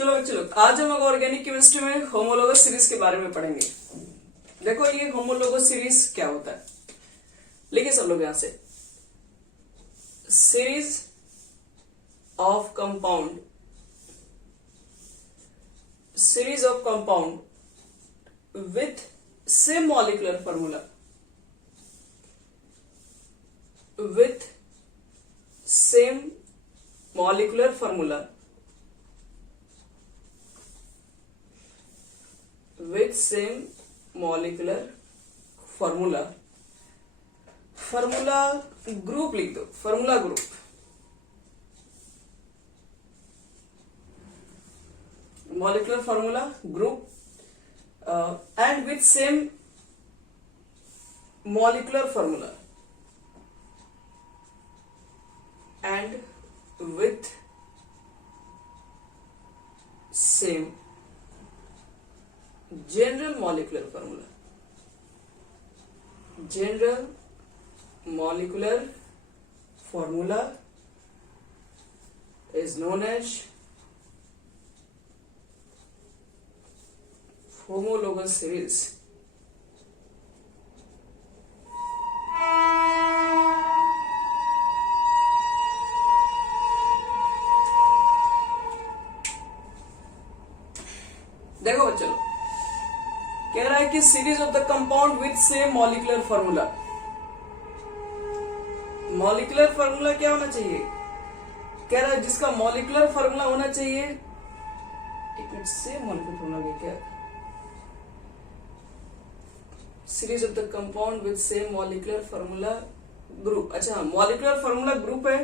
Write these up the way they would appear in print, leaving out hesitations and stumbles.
चलो आज हम ऑर्गेनिक केमिस्ट्री में होमोलोगस सीरीज के बारे में पढ़ेंगे। देखो ये होमोलोगस सीरीज क्या होता है, लिखिए सब लोग यहां से। Series of compound, series of compound with same molecular formula, with same molecular formula, with same molecular formula, formula group लिख दो, formula group, molecular formula group and with same molecular formula and with same general molecular formula, general molecular formula is known as homologous series. देखो बच्चों, कह रहा है कि series of the compound with same molecular formula. Molecular formula क्या होना चाहिए? कह रहा है जिसका मॉलिक्यूलर फॉर्मूला होना चाहिए, एक मिनट, सेम मॉलिक्यूलर फॉर्मूला क्या? Series of the compound with same molecular formula group. अच्छा, मॉलिक्यूलर फॉर्मूला ग्रुप है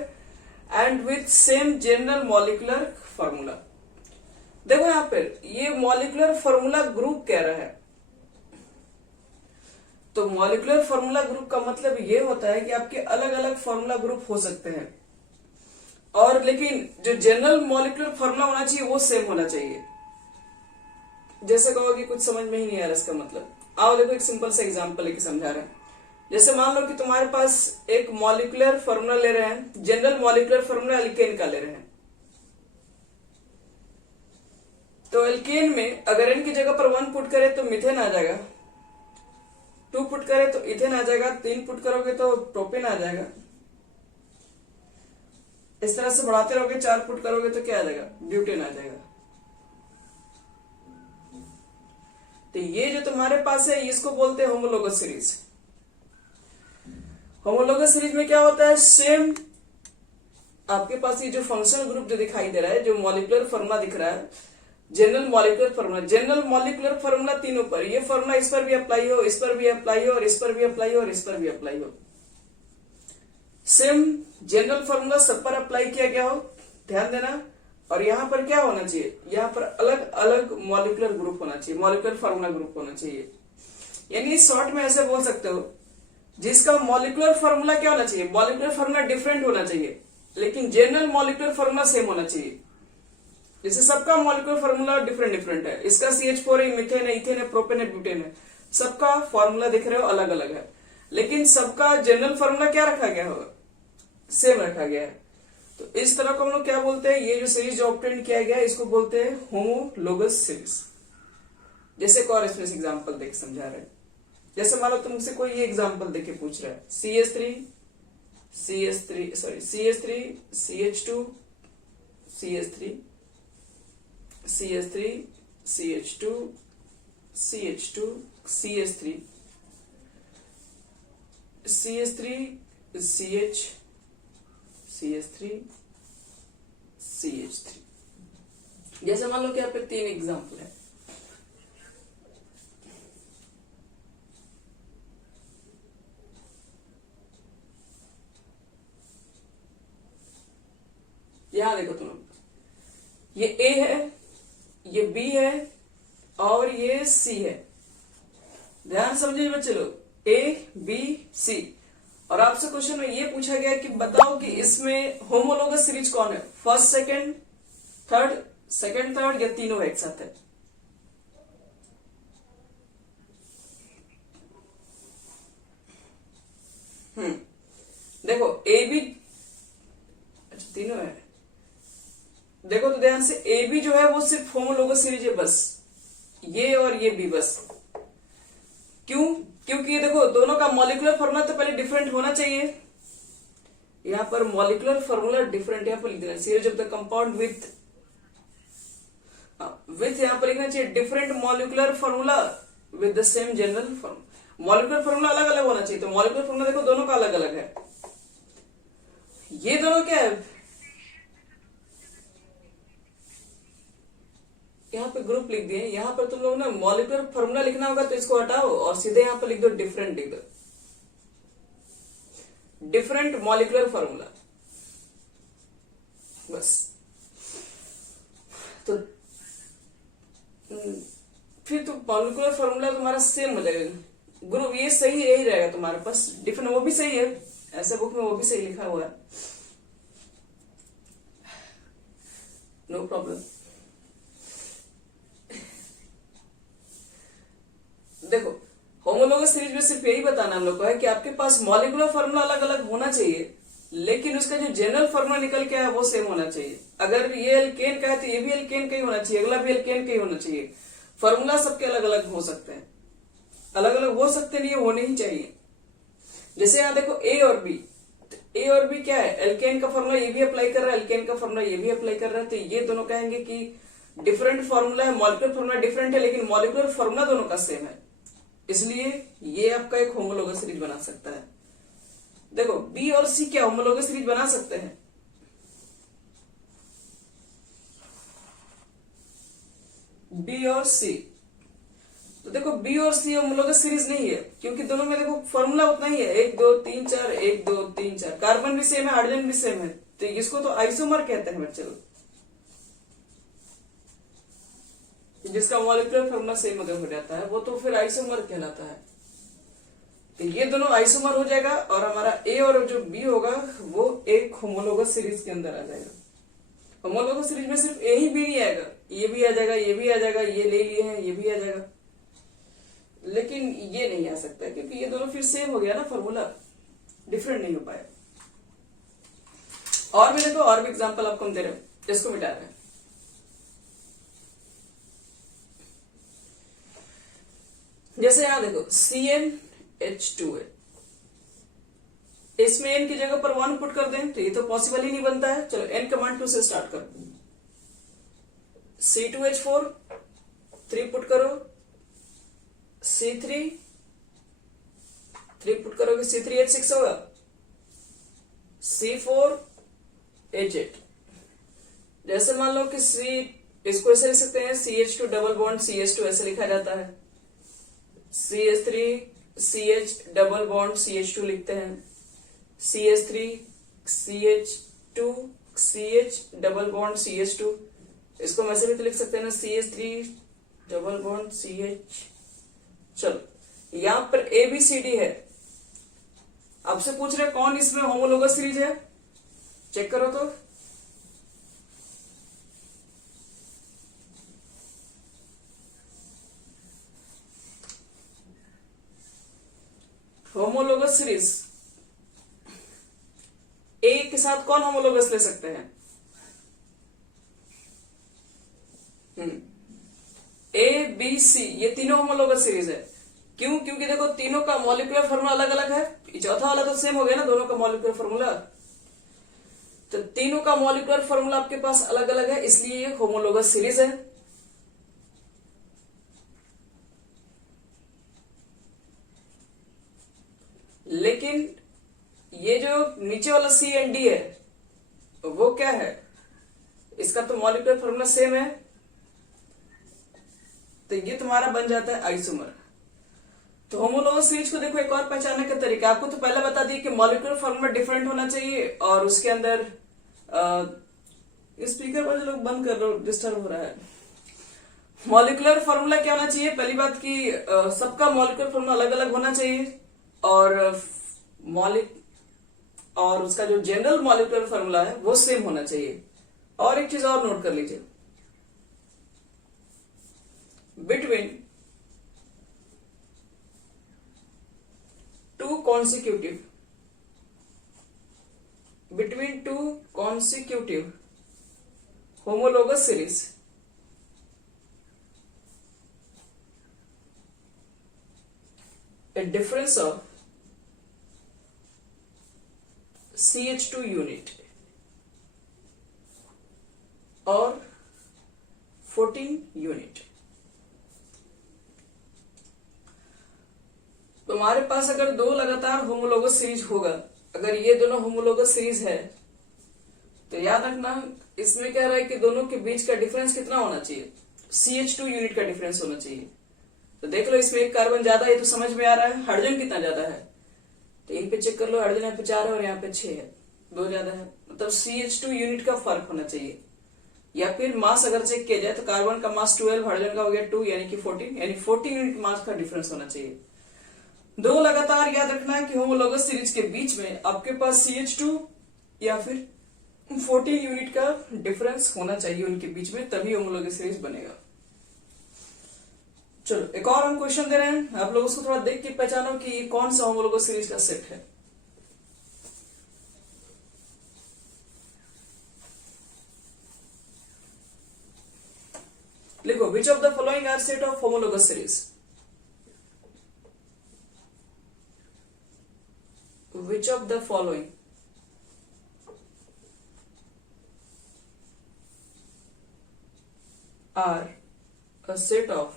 and with same general molecular formula. देखो यहां पर ये मॉलिक्यूलर फॉर्मूला ग्रुप कह रहा है, तो मॉलिक्यूलर फॉर्मूला ग्रुप का मतलब ये होता है कि आपके अलग अलग फॉर्मूला ग्रुप हो सकते हैं, और लेकिन जो जनरल मॉलिक्यूलर फॉर्मूला होना चाहिए वो सेम होना चाहिए। जैसे कहोगे कुछ समझ में ही नहीं आ रहा इसका मतलब, आओ देखो एक सिंपल सा एग्जांपल लेके समझा रहे हैं। जैसे मान लो कि तुम्हारे पास एक मॉलिक्यूलर फॉर्मूला ले रहे हैं, जनरल मॉलिक्यूलर फॉर्मूला एल्केन का ले रहे हैं, तो एल्केन में अगर एन की जगह पर 1 पुट करे तो मिथेन आ जाएगा, 2 पुट करे तो इथेन आ जाएगा, 3 पुट करोगे तो प्रोपेन आ जाएगा, इस तरह से बढ़ाते रहोगे, 4 पुट करोगे तो क्या आ जाएगा? ब्यूटेन आ जाएगा। तो ये जो तुम्हारे पास है इसको बोलते हैं होमोलोगस सीरीज। होमोलोगस सीरीज में क्या होता है? सेम आपके पास ये जो फंक्शनल ग्रुप जो दिखाई दे रहा है, जो मॉलिक्यूलर फॉर्मूला दिख रहा है, general molecular formula, general molecular formula तीनों पर, ये फॉर्मूला इस पर भी अप्लाई हो, इस पर भी अप्लाई हो, और इस पर भी अप्लाई हो, और इस पर भी अप्लाई हो। सेम जनरल फॉर्मूला सब पर अप्लाई किया गया हो, ध्यान देना। और यहां पर क्या होना चाहिए? यहां पर अलग अलग मॉलिक्यूलर ग्रुप होना चाहिए, मॉलिक्यूलर फॉर्मूला ग्रुप होना चाहिए। यानी शॉर्ट में ऐसे बोल सकते हो, जिसका मॉलिक्यूलर फॉर्मूला क्या होना चाहिए? मॉलिक्यूलर फॉर्मूला डिफरेंट होना चाहिए, लेकिन जनरल मॉलिक्यूलर फॉर्मूला सेम होना चाहिए। जैसे सबका मॉलिक्यूलर फार्मूला डिफरेंट डिफरेंट है, इसका CH4 है, मिथेन है, इथेन है, प्रोपेन है, ब्यूटेन है, सबका फॉर्मूला दिख रहे हो अलग अलग है, लेकिन सबका जनरल फार्मूला क्या रखा गया होगा? सेम रखा गया है। तो इस तरह को हम लोग क्या बोलते हैं? ये जो सीरीज ऑब्टेन किया गया है इसको बोलते हैं होमोलोगस सीरीज। जैसे एक और इसमें एग्जाम्पल देख समझा रहे हैं। जैसे मान लो तुमसे कोई ये एग्जाम्पल देके पूछ रहा है, CH3 CH2 CH3 CH3 CH2 CH2 CH3 CH3 CH CH3 CH3। जैसे मान लो कि यहाँ पे 3 एग्जाम्पल है। यहां देखो तुम, ये A है, ये B है, और ये C है। ध्यान समझिए बच्चे लोग, A B C। और आपसे क्वेश्चन में ये पूछा गया कि बताओ कि इसमें होमोलोगस सीरीज कौन है? First second third, second third, या तीनों एक साथ है? देखो ए बी, अच्छा तीनों है। देखो तो ध्यान से, ए बी जो है वो सिर्फ होमोलोगस सीरीज है बस, ये और ये भी बस। क्यों? क्योंकि ये देखो दोनों का मॉलिक्यूलर फॉर्मूला तो पहले डिफरेंट होना चाहिए। यहां पर मॉलिक्यूलर फॉर्मूला डिफरेंट यहां पर लिख देना, series of the compound with यहां पर लिखना चाहिए different molecular formula with the same general form. Molecular formula अलग अलग होना चाहिए, तो मॉलिक्यूलर फॉर्मूला देखो दोनों का अलग अलग है। ये दोनों क्या है, यहाँ पे ग्रुप लिख दिए, यहाँ पर तुम लोग ना मॉलिक्यूलर फॉर्मूला लिखना होगा तो इसको हटाओ और सीधे यहाँ पर लिख दो डिफरेंट, लिख दो डिफरेंट मॉलिक्यूलर फॉर्मूला बस। तो फिर तो मॉलिक्यूलर फॉर्मूला तुम्हारा सेम हो जाएगा। ग्रुप ये सही यही रहेगा तुम्हारे पास, डिफरेंट वो भी सही है, ऐसे बुक में वो भी सही लिखा हुआ है, नो प्रॉब्लम। देखो होमोलोगस सीरीज में सिर्फ यही बताना हम लोग को है कि आपके पास मॉलिक्यूलर फॉर्मूला अलग अलग होना चाहिए, लेकिन उसका जो जनरल फॉर्मूला निकल के आया वो सेम होना चाहिए। अगर ये एल्केन का है तो ये भी एल्केन का ही होना चाहिए, अगला भी एल्केन का ही होना चाहिए। फॉर्मूला सबके अलग अलग हो सकते हैं, अलग अलग हो सकते नहीं, होने ही चाहिए। जैसे यहाँ देखो ए और बी, तो ए और बी क्या है, एल्केन का फॉर्मूला ये भी अप्लाई कर रहा है, एल्केन का फॉर्मूला ये भी अप्लाई कर रहा है, तो ये दोनों कहेंगे कि डिफरेंट फॉर्मूला है, मॉलिक्यूलर फॉर्मूला डिफरेंट है, लेकिन मॉलिक्यूलर फॉर्मूला दोनों का सेम है, इसलिए ये आपका एक होमोलोगस सीरीज बना सकता है। देखो बी और सी क्या होमोलोगस सीरीज बना सकते हैं? बी और सी, तो देखो बी और सी होमोलोगस सीरीज नहीं है, क्योंकि दोनों में देखो फॉर्मूला उतना ही है, 1 2 3 4 1 2 3 4, कार्बन भी सेम है, हाइड्रोजन भी सेम है, तो इसको तो आइसोमर कहते हैं बच्चे लोग, जिसका मॉलिक्यूलर फॉर्मूला सेम अगर हो जाता है वो तो फिर आइसोमर कहलाता है। तो ये दोनों आइसोमर हो जाएगा और हमारा ए और जो बी होगा वो एक होमोलोगस सीरीज के अंदर आ जाएगा। होमोलोगस सीरीज में सिर्फ ए ही बी नहीं आएगा, ये भी आ जाएगा, ये भी आ जाएगा, ये ले लिए हैं ये भी आ जाएगा, लेकिन ये नहीं आ सकता क्योंकि ये दोनों फिर सेम हो गया ना, फॉर्मूला डिफरेंट नहीं हो पाया। और भी देखो, और भी एग्जांपल आपको हम दे रहे हैं, इसको मिटा रहे हैं। जैसे यहां देखो CnH2 है, इसमें n की जगह पर 1 पुट कर दें तो ये तो पॉसिबल ही नहीं बनता है। चलो n कमांड 2 से स्टार्ट करो, C2H4 3 पुट करो, C3 3 पुट करोगे C3H6 होगा, C4H8। जैसे मान लो कि C, इसको ऐसे लिख सकते हैं CH2 डबल बॉन्ड CH2 ऐसे लिखा जाता है, CH3 CH double bond CH2 लिखते हैं, CH3 CH2 CH double bond CH2, इसको हम ऐसे भी तो लिख सकते हैं ना, CH3 डबल बॉन्ड CH। चलो यहां पर ABCD है, आपसे पूछ रहे कौन इसमें होमोलोगस सीरीज है, चेक करो तो। होमोलोगस सीरीज ए के साथ कौन होमोलोगस ले सकते हैं? ABC ये तीनों होमोलोगस सीरीज है। क्यों? क्योंकि देखो तीनों का मॉलिक्यूलर फॉर्मूला अलग अलग है, चौथा वाला तो सेम हो गया ना, दोनों का मॉलिक्यूलर फॉर्मूला, तो तीनों का मॉलिक्यूलर फॉर्मूला आपके पास अलग अलग है, इसलिए ये होमोलोगस सीरीज है। लेकिन ये जो नीचे वाला C एंड D है वो क्या है, इसका तो मॉलिक्यूलर फॉर्मूला सेम है, तो ये तुम्हारा बन जाता है आइसोमर। तो होमोलोगस सीरीज को देखो एक और पहचानने का तरीका, आपको तो पहले बता दिया कि मॉलिक्यूलर फॉर्मूला डिफरेंट होना चाहिए और उसके अंदर स्पीकर पर जो लोग बंद कर लो, डिस्टर्ब हो रहा है। मॉलिक्यूलर फॉर्मूला क्या होना चाहिए, पहली बात की सबका मॉलिक्यूलर फॉर्मूला अलग अलग होना चाहिए और उसका जो जनरल मॉलिक्यूलर फॉर्मूला है वो सेम होना चाहिए। और एक चीज और नोट कर लीजिए, between two consecutive homologous series a difference of CH2 unit और 14 यूनिट। तो हमारे पास अगर दो लगातार होमोलोगस सीरीज होगा, अगर ये दोनों होमोलोगस सीरीज है, तो याद रखना इसमें क्या रहा है कि दोनों के बीच का डिफरेंस कितना होना चाहिए, CH2 यूनिट का डिफरेंस होना चाहिए। तो देख लो इसमें एक कार्बन ज्यादा है तो समझ में आ रहा है हाइड्रोजन कितना ज्यादा है, तो यहीं पे चेक कर लो, हाइड्रोजन यहाँ पे 4 है और यहाँ पे 6 है, 2 ज्यादा है, मतलब CH2 यूनिट का फर्क होना चाहिए। या फिर मास अगर चेक किया जाए तो कार्बन का मास 12, हाइड्रोजन का हो गया 2 यानी कि 14, यानी 14 यूनिट मास का डिफरेंस होना चाहिए। दो लगातार याद रखना है कि होमोलोगस सीरीज के बीच में आपके पास CH2 या फिर 14 यूनिट का डिफरेंस होना चाहिए उनके बीच में, तभी होमोलोगस सीरीज बनेगा। चलो एक और हम क्वेश्चन दे रहे हैं, आप लोग उसको थोड़ा देख के पहचानो कि ये कौन सा होमोलोगस सीरीज का सेट है। लिखो which of the following are set of homologous series, which of the following are a set of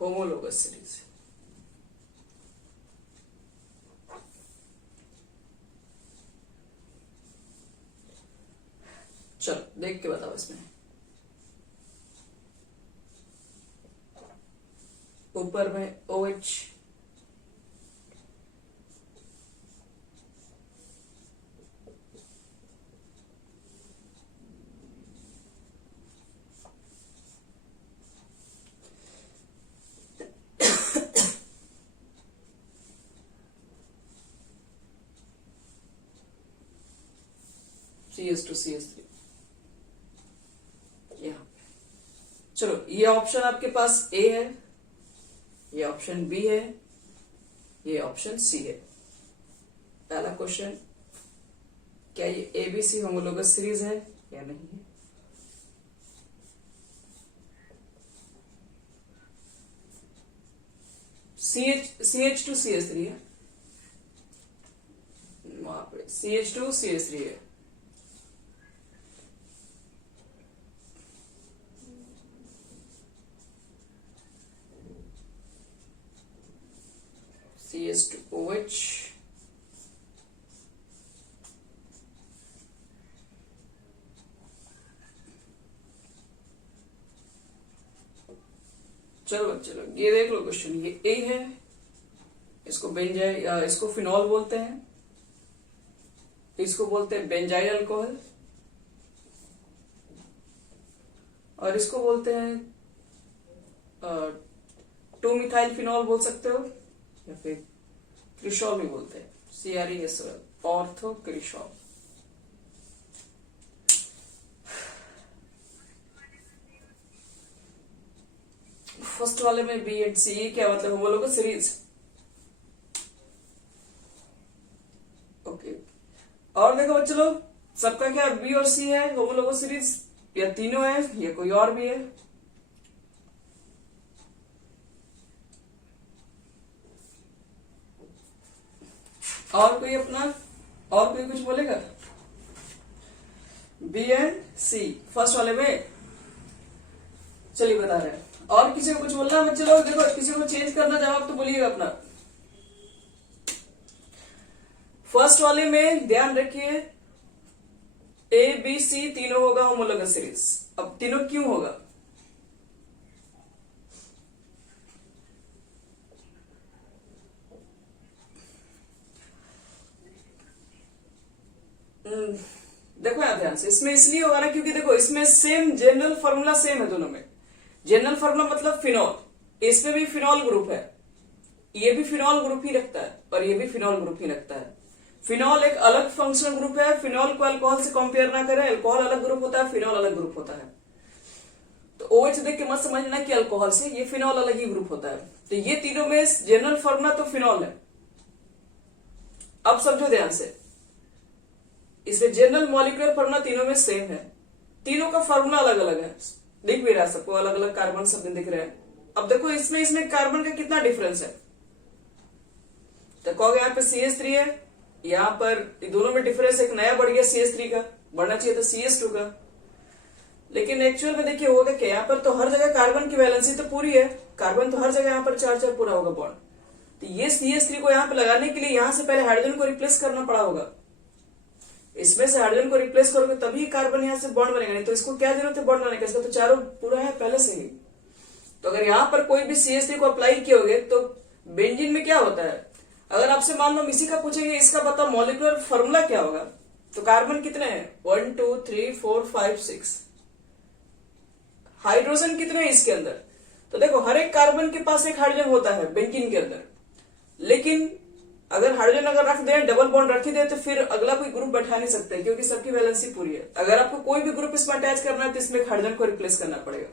homologous series। चलो देख के बताओ इसमें, ऊपर में OH, CS2 CS3 यहाँ पे। चलो ये ऑप्शन आपके पास A है, ये ऑप्शन B है, ये ऑप्शन C है। पहला क्वेश्चन, क्या ये ABC होमोलोगस सीरीज है या नहीं है? CH2 CH3 है, वहां पे CH2 CH3 है। CH2OH, चलो बच्चे लोग ये देख लो क्वेश्चन, ये A है, इसको बेंजाइल या इसको फिनॉल बोलते हैं, इसको बोलते हैं बेंजाइल अल्कोहल, और इसको बोलते हैं 2-मिथाइल फिनॉल बोल सकते हो, या फिर क्रिशॉल भी बोलते हैं, CRESOL, ऑर्थो क्रिशॉल। फर्स्ट वाले में B एंड C, क्या मतलब होमोलोगस सीरीज। ओके, और देखो बच्चों लोग सबका क्या B और C है होमोलोगस सीरीज, या तीनों है या कोई और भी है? और कोई अपना, और कोई कुछ बोलेगा? B एंड C फर्स्ट वाले में, चलिए बता रहे हैं। और किसी को कुछ बोलना है बच्चे लोग? देखो किसी को चेंज करना जवाब तो बोलिएगा अपना। फर्स्ट वाले में ध्यान रखिए ABC तीनों होगा होमोलोगस सीरीज। अब तीनों क्यों होगा? देखो यार ध्यान से, इसमें इसलिए होगा ना क्योंकि देखो इसमें सेम जनरल फॉर्मूला सेम है दोनों में। जनरल फॉर्मूला मतलब फिनॉल, इसमें भी फिनॉल ग्रुप है, ये भी फिनॉल ग्रुप ही रखता है और ये भी फिनॉल ग्रुप ही रखता है। फिनॉल एक अलग फंक्शनल ग्रुप है, फिनॉल को अल्कोहल से कंपेयर ना करें, अल्कोहल अलग ग्रुप होता है, फिनॉल अलग ग्रुप होता है। तो OH देख के मत समझना कि अल्कोहल से, ये फिनॉल अलग ही ग्रुप होता है। तो ये तीनों में जनरल फॉर्मूला तो फिनॉल है। अब समझो ध्यान से, इसलिए जनरल मॉलिक्यूलर फॉर्मूला तीनों में सेम है, तीनों का फॉर्मूला अलग अलग है, दिख भी रहा है सबको, अलग अलग कार्बन सब दिख रहे हैं। अब देखो इसमें कार्बन का कितना डिफरेंस है, तो कहोगे यहाँ पे CH3 है, यहाँ पर दोनों में डिफरेंस एक नया बढ़ गया CH3 का, बढ़ना चाहिए था CH2 का। लेकिन एक्चुअल में देखिए होगा क्या, यहाँ पर तो हर जगह कार्बन की वैलेंसी तो पूरी है, कार्बन तो हर जगह यहाँ पर 4 पूरा होगा बॉन्ड, तो ये CH3 को यहाँ पे लगाने के लिए यहाँ से पहले हाइड्रोजन को रिप्लेस करना पड़ा होगा, इसमें से हाइड्रोजन को रिप्लेस करोगे तभी कार्बन यहाँ से बॉन्ड बनेगा, नहीं तो इसको क्या जरूरत है बॉन्ड बनाने का, इसका तो चारों पूरा है पहले से ही। तो अगर यहाँ पर कोई भी CH3 को अप्लाई किए तो बेंजीन में क्या होता है, अगर आपसे मान लो इसी का पूछेंगे इसका बताओ मॉलिक्यूलर फॉर्मूला क्या होगा, तो कार्बन कितने हैं 1 2 3 4 5 6, हाइड्रोजन कितने हैं इसके अंदर, तो देखो हर एक कार्बन के पास एक हाइड्रोजन होता है बेंजीन के अंदर, लेकिन अगर हाइड्रोजन अगर रख दे डबल बॉन्ड रख दे तो फिर अगला कोई ग्रुप बैठा नहीं सकते क्योंकि सबकी वैलेंसी पूरी है। अगर आपको कोई भी ग्रुप इसमें अटैच करना है तो इसमें हाइड्रोजन को रिप्लेस करना पड़ेगा,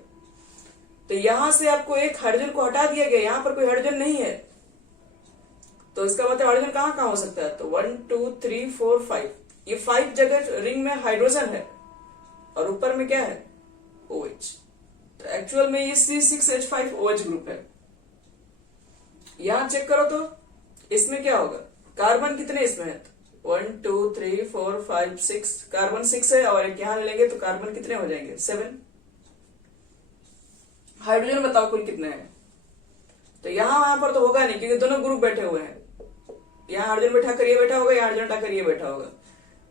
तो यहां से आपको एक हाइड्रोजन को हटा दिया गया, यहां पर कोई हाइड्रोजन नहीं है, तो इसका मतलब हाइड्रोजन कहां हो सकता है, तो 1 2 3 4 5, ये 5 जगह रिंग में हाइड्रोजन है और ऊपर में क्या है OH, तो एक्चुअल में ये C6H5OH ग्रुप है। यहां चेक करो तो इसमें क्या होगा, कार्बन कितने इसमें है 1 2 3 4 5 6, कार्बन 6 है और एक यहां लेंगे तो कार्बन कितने हो जाएंगे 7, हाइड्रोजन बताओ कुल कितने हैं, तो यहां पर तो होगा नहीं क्योंकि दोनों ग्रुप बैठे हुए हैं, यहाँ हाइड्रोजन बैठा कर ये बैठा होगा, यहाँ हाइड्रोजन बैठा कर ये बैठा होगा,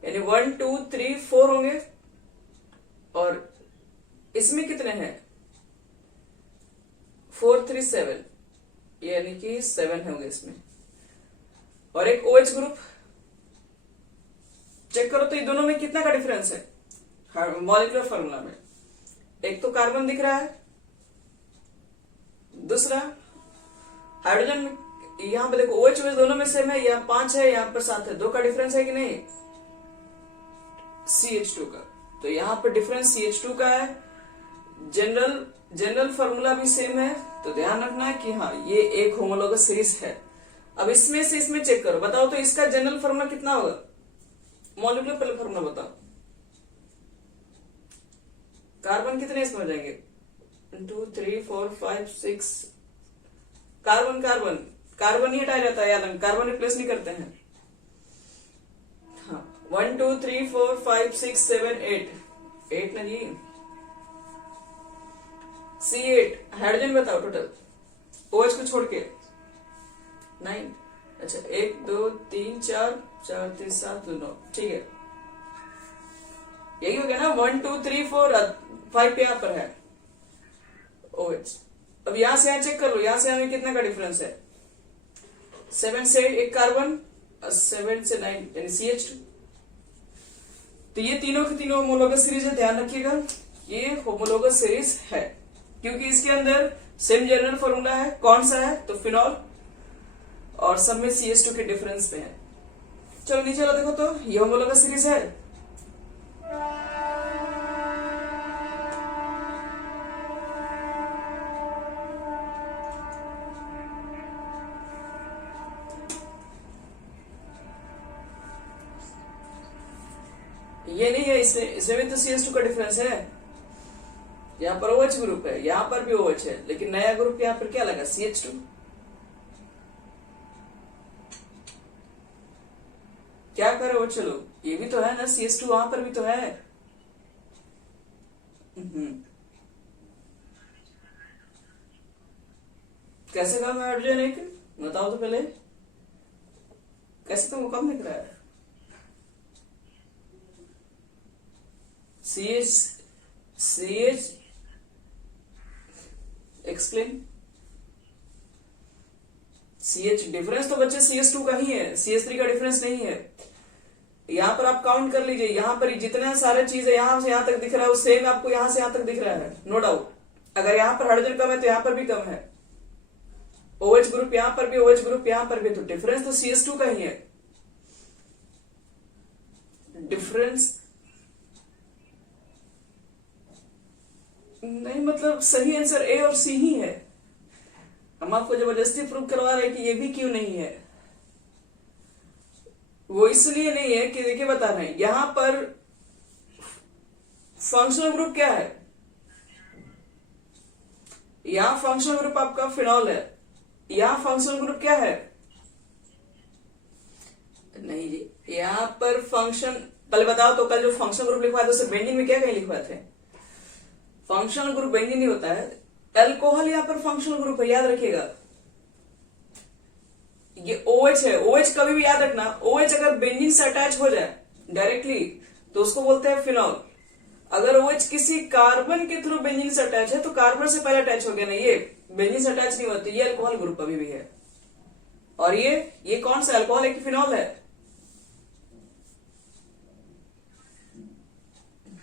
यानी 1 2 3 4 होंगे, और इसमें कितने हैं 4 3 7, यानी कि 7 होंगे इसमें, और एक OH ग्रुप चेक करो तो ये दोनों में कितना का डिफरेंस है मॉलिक्यूलर फॉर्मूला में, एक तो कार्बन दिख रहा है, दूसरा हाइड्रोजन यहां पे देखो OH दोनों में सेम है, यहाँ 5 है यहाँ पर 7 है, 2 का डिफरेंस है कि नहीं CH2 का, तो यहाँ पर डिफरेंस CH2 का है, जनरल फॉर्मूला भी सेम है, तो ध्यान रखना है कि हाँ ये एक होमोलोगस सीरीज है। अब इसमें से इसमें चेक करो, बताओ तो इसका जनरल फॉर्मूला कितना होगा, मॉलिक्यूलर पहले फॉर्मूला बताओ, कार्बन कितने इसमें हो जाएंगे 2 3 4 5 6, कार्बन ही हटाया जाता है, याद कार्बन रिप्लेस नहीं करते हैं, हाँ 1 2 3 4 5 6 7 8 ना जी, C8 हाइड्रोजन बताओ टोटल OH को छोड़ के 9, अच्छा 1 2 3 4 4 3 7 2 9, ठीक है यही हो गया ना 1 2 3 4 5 यहाँ पर है OH। अब यहां से यहां चेक कर लो, यहां से हमें कितना का डिफरेंस है 7 से एक कार्बन, 7 से 9 यानी CH2, तो ये तीनों के तीनों होमोलोगस सीरीज है, ध्यान रखिएगा ये होमोलोगस सीरीज है क्योंकि इसके अंदर सेम जनरल फॉर्मूला है, कौन सा है तो फिनॉल, और सब में CH2 के डिफरेंस पे है। चलो नीचे वाला देखो तो ये होमोलोगस सीरीज है, ये नहीं है, इसमें भी तो CH2 का डिफरेंस है, यहाँ पर OH ग्रुप है, यहाँ पर भी OH है, लेकिन नया ग्रुप यहाँ पर क्या लगा CH2, क्या करे वो, चलो ये भी तो है ना CH2 वहां पर भी तो है, कैसे कम है हाइड्रोजन एक बताओ तो पहले, कैसे तुमको कम दिख रहा है CH एक्सप्लेन, CH डिफरेंस तो बच्चे CH2 का ही है, CH3 का डिफरेंस नहीं है। यहां पर आप काउंट कर लीजिए, यहां पर जितने सारे चीज है यहां से यहां तक दिख रहा है वो सेम आपको यहां से यहां तक दिख रहा है, नो डाउट। अगर यहां पर हाइड्रोजन कम है तो यहां पर भी कम है, OH ग्रुप यहां पर भी, OH ग्रुप यहां पर भी, तो डिफरेंस तो CH2 का ही है। डिफरेंस नहीं मतलब सही आंसर A और C ही है, हम आपको जबरदस्ती प्रूव करवा रहे हैं कि ये भी क्यों नहीं है। वो इसलिए नहीं है कि देखिए बता रहे हैं यहां पर फंक्शनल ग्रुप क्या है, यहां फंक्शनल ग्रुप आपका फिनॉल है, यहां फंक्शनल ग्रुप क्या है, नहीं जी यहां पर फंक्शन, पहले बताओ तो कल जो फंक्शनल ग्रुप लिखवाया था उसे बेंजीन में क्या कहीं लिखवाए थे, फंक्शनल ग्रुप बेंजीन नहीं होता है, अल्कोहल यहां पर फंक्शनल ग्रुप है, याद रखिएगा। ये OH है, OH कभी भी याद रखना, OH अगर बेंजीन से अटैच हो जाए डायरेक्टली तो उसको बोलते हैं फिनॉल। अगर OH किसी कार्बन के थ्रू बेंजीन से अटैच है तो कार्बन से पहले अटैच हो गया ना, ये बेंजीन से अटैच नहीं होती, ये अल्कोहल ग्रुप अभी भी है। और ये कौन सा अल्कोहल है कि फिनॉल है?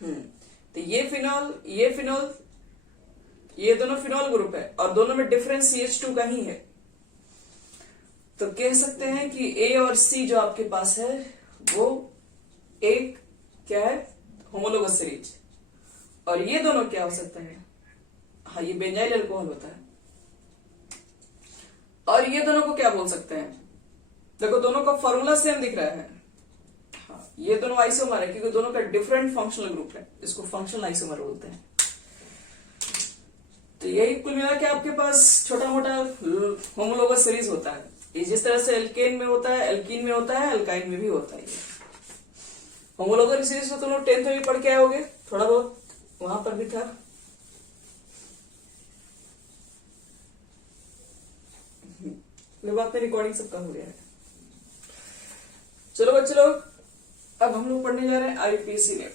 तो ये फिनॉल ये दोनों फिनॉल ग्रुप है और दोनों में डिफरेंस CH2 का ही है। तो कह सकते हैं कि A और C जो आपके पास है वो एक क्या है, होमोलोगस सीरीज। और ये दोनों क्या हो सकता है, हाँ ये बेंजाइल अल्कोहल होता है। और ये दोनों को क्या बोल सकते हैं, देखो दोनों का फॉर्मूला सेम दिख रहा है, हाँ ये दोनों आइसोमर है क्योंकि दोनों का डिफरेंट फंक्शनल ग्रुप है, इसको फंक्शनल आइसोमर बोलते हैं। तो यही कुल मिला के आपके पास छोटा मोटा होमोलोगस सीरीज होता है। ये जिस तरह से एल्केन में होता है, एल्कीन में होता है, अल्काइन में भी होता है। होमोलोगस सीरीज तो तुम लोग 10th में भी पढ़ के आए होगे, थोड़ा बहुत वहां पर भी था। ये बात में रिकॉर्डिंग सबका हो गया है। चलो बच्चे लोग अब हम लोग पढ़ने जा रहे हैं IUPAC में।